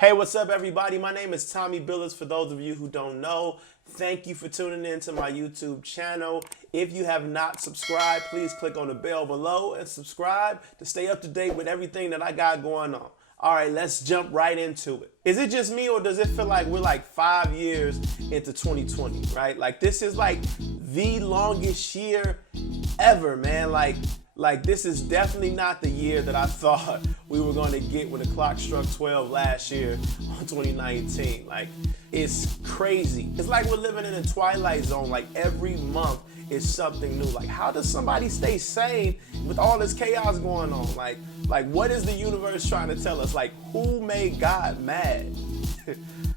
Hey, what's up, everybody? My name is Tommy Billis. For those of you who don't know, thank you for tuning in to my YouTube channel. If you have not subscribed, please click on the bell below and subscribe to stay up to date with everything that I got going on. All right, let's jump right into it. Is it just me, or does it feel like we're like 5 years into 2020, right? Like this is like the longest year ever, man. Like this is definitely not the year that I thought we were going to get when the clock struck 12 last year on 2019. Like, it's crazy. It's like we're living in a twilight zone. Like every month is something new. Like, how does somebody stay sane with all this chaos going on? Like what is the universe trying to tell us? Like, who made God mad?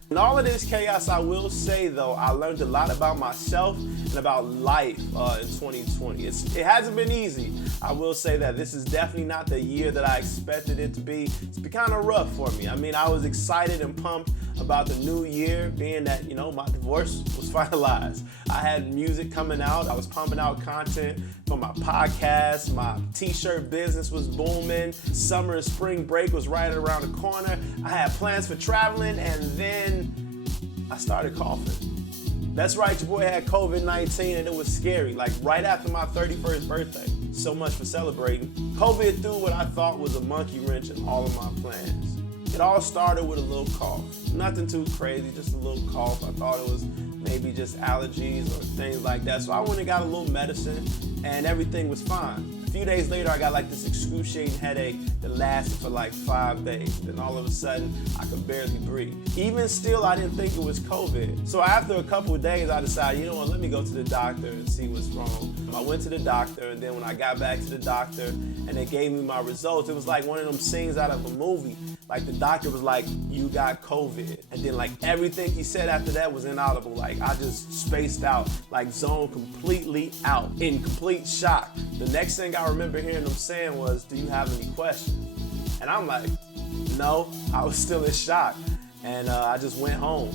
In all of this chaos, I will say though, I learned a lot about myself and about life in 2020. It hasn't been easy. I will say that this is definitely not the year that I expected it to be. It's been kind of rough for me. I mean, I was excited and pumped about the new year, being that, you know, my divorce was finalized. I had music coming out. I was pumping out content for my podcast. My t-shirt business was booming. Summer and spring break was right around the corner. I had plans for traveling, and then I started coughing. That's right, your boy had COVID-19 and it was scary, like right after my 31st birthday. So much for celebrating. COVID threw what I thought was a monkey wrench in all of my plans. It all started with a little cough. Nothing too crazy, just a little cough. I thought it was maybe just allergies or things like that. So I went and got a little medicine and everything was fine. A few days later, I got like this excruciating headache that lasted for like 5 days. Then all of a sudden, I could barely breathe. Even still, I didn't think it was COVID. So after a couple of days, I decided, you know what, let me go to the doctor and see what's wrong. I went to the doctor, and then when I got back to the doctor and they gave me my results, it was like one of them scenes out of a movie. Like the doctor was like, you got COVID. And then like everything he said after that was inaudible. Like I just spaced out, like zoned completely out, in complete shock. The next thing I remember hearing them saying was, do you have any questions? And I'm like, no, I was still in shock. And I just went home.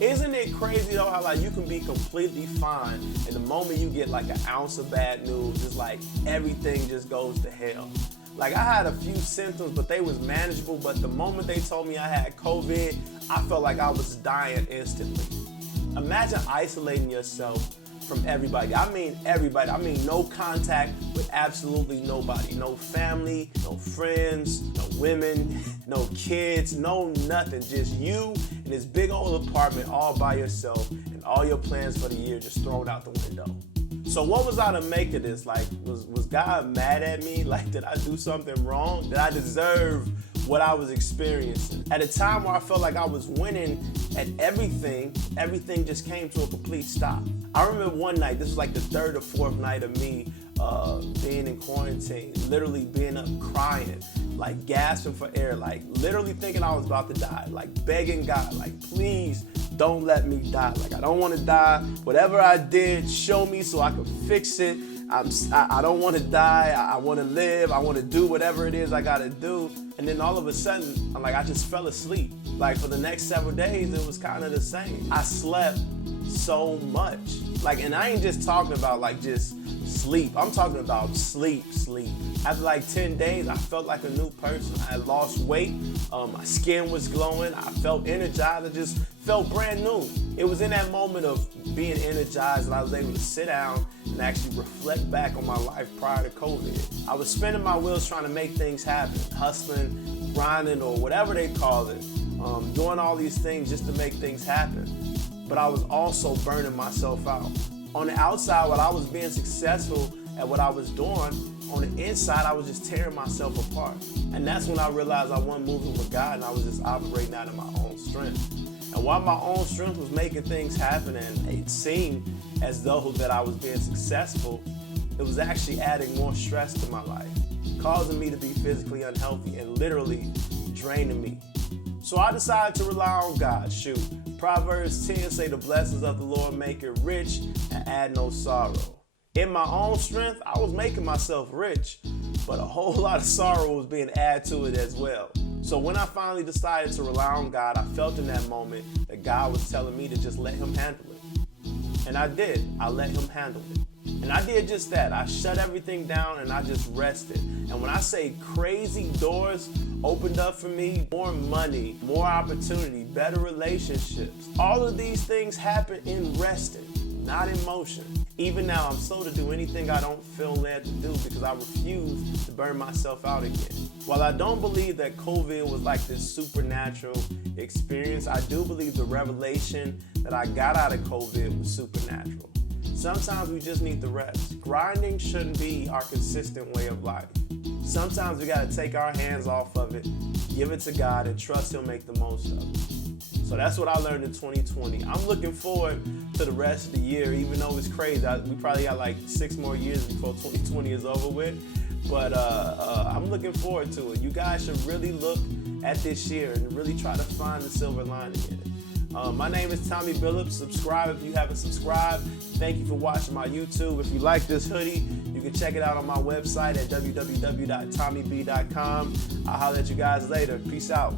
Isn't it crazy though how like you can be completely fine and the moment you get like an ounce of bad news, it's like everything just goes to hell. Like I had a few symptoms, but they was manageable. But the moment they told me I had COVID, I felt like I was dying instantly. Imagine isolating yourself from everybody. I mean everybody. I mean no contact with absolutely nobody. No family, no friends, no women, no kids, no nothing. Just you in this big old apartment all by yourself, and all your plans for the year just thrown out the window. So what was I to make of this? Like, was God mad at me? Like, did I do something wrong? Did I deserve what I was experiencing? At a time where I felt like I was winning at everything just came to a complete stop. I remember one night, this was like the 3rd or 4th night of me being in quarantine, literally being up crying, like gasping for air, like literally thinking I was about to die, like begging God, like please don't let me die. Like I don't want to die. Whatever I did, show me so I can fix it. I don't want to die. I want to live. I want to do whatever it is I got to do. And then all of a sudden, I just fell asleep. Like for the next several days, it was kind of the same. I slept so much. Like, and I ain't just talking about like just sleep. I'm talking about sleep. After like 10 days, I felt like a new person. I had lost weight. My skin was glowing. I felt energized. I just felt brand new. It was in that moment of being energized that I was able to sit down and actually reflect back on my life prior to COVID. I was spinning my wheels trying to make things happen, hustling, grinding, or whatever they call it, doing all these things just to make things happen. But I was also burning myself out. On the outside, while I was being successful at what I was doing, on the inside, I was just tearing myself apart. And that's when I realized I wasn't moving with God and I was just operating out of my own strength. And while my own strength was making things happen and it seemed as though that I was being successful, it was actually adding more stress to my life, causing me to be physically unhealthy and literally draining me. So I decided to rely on God. Shoot, Proverbs 10 say the blessings of the Lord make it rich and add no sorrow. In my own strength, I was making myself rich, but a whole lot of sorrow was being added to it as well. So when I finally decided to rely on God, I felt in that moment that God was telling me to just let him handle it. And I did. I let him handle it. And I did just that. I shut everything down and I just rested. And when I say crazy doors opened up for me, more money, more opportunity, better relationships, all of these things happen in resting, not in motion. Even now, I'm slow to do anything I don't feel led to do because I refuse to burn myself out again. While I don't believe that COVID was like this supernatural experience, I do believe the revelation that I got out of COVID was supernatural. Sometimes we just need to rest. Grinding shouldn't be our consistent way of life. Sometimes we gotta take our hands off of it, give it to God, and trust He'll make the most of it. So that's what I learned in 2020. I'm looking forward to the rest of the year, even though it's crazy. We probably got like 6 more years before 2020 is over with. But I'm looking forward to it. You guys should really look at this year and really try to find the silver lining in it. My name is Tommy Billups. Subscribe if you haven't subscribed. Thank you for watching my YouTube. If you like this hoodie, you can check it out on my website at www.tommyb.com. I'll holler at you guys later. Peace out.